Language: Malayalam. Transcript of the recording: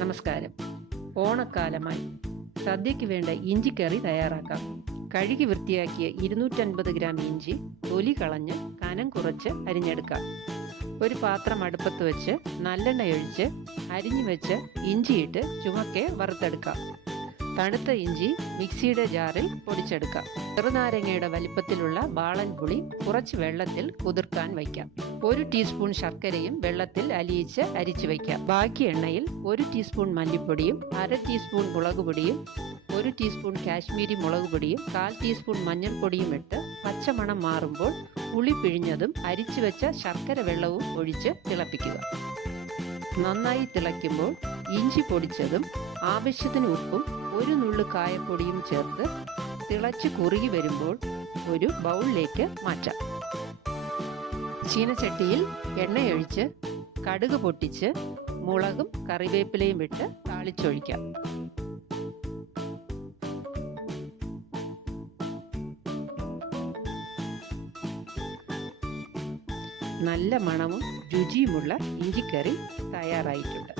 നമസ്കാരം. ഓണക്കാലമായി സദ്യയ്ക്ക് വേണ്ട ഇഞ്ചിക്കറി തയ്യാറാക്കാം. കഴുകി വൃത്തിയാക്കിയ 250 ഗ്രാം ഇഞ്ചി തൊലി കളഞ്ഞ് കനം കുറച്ച് അരിഞ്ഞെടുക്കാം. ഒരു പാത്രം അടുപ്പത്ത് വെച്ച് നല്ലെണ്ണ ഒഴിച്ച് അരിഞ്ഞു വെച്ച് ഇഞ്ചിയിട്ട് ചുമക്കെ വറുത്തെടുക്കാം. തണുത്ത ഇഞ്ചി മിക്സിയുടെ ജാറിൽ പൊടിച്ചെടുക്കാം. ചെറുനാരങ്ങയുടെ വലിപ്പത്തിലുള്ള ബാളൻ പുളി കുറച്ച് വെള്ളത്തിൽ കുതിർക്കാൻ വയ്ക്കാം. 1 ടീസ്പൂൺ ശർക്കരയും വെള്ളത്തിൽ അലിയിച്ച് അരിച്ചു വയ്ക്കാം. ബാക്കി എണ്ണയിൽ 1 ടീസ്പൂൺ മല്ലിപ്പൊടിയും 1/2 ടീസ്പൂൺ മുളക് പൊടിയും 1 ടീസ്പൂൺ കാശ്മീരി മുളക് പൊടിയും 1/4 ടീസ്പൂൺ മഞ്ഞൾപ്പൊടിയും ഇട്ട് പച്ചമണം മാറുമ്പോൾ പുളി പിഴിഞ്ഞതും അരിച്ചു വെച്ച ശർക്കര വെള്ളവും ഒഴിച്ച് തിളപ്പിക്കുക. നന്നായി തിളയ്ക്കുമ്പോൾ ഇഞ്ചി പൊടിച്ചതും ആവശ്യത്തിന് ഉപ്പും 1 നുള്ളു കായപ്പൊടിയും ചേർത്ത് തിളച്ച് കുറുകി വരുമ്പോൾ ഒരു ബൗളിലേക്ക് മാറ്റാം. ചീനച്ചട്ടിയിൽ എണ്ണയൊഴിച്ച് കടുക് പൊട്ടിച്ച് മുളകും കറിവേപ്പിലയും ഇട്ട് താളിച്ചൊഴിക്കാം. നല്ല മണവും രുചിയുമുള്ള ഇഞ്ചിക്കറി തയ്യാറായിട്ടുണ്ട്.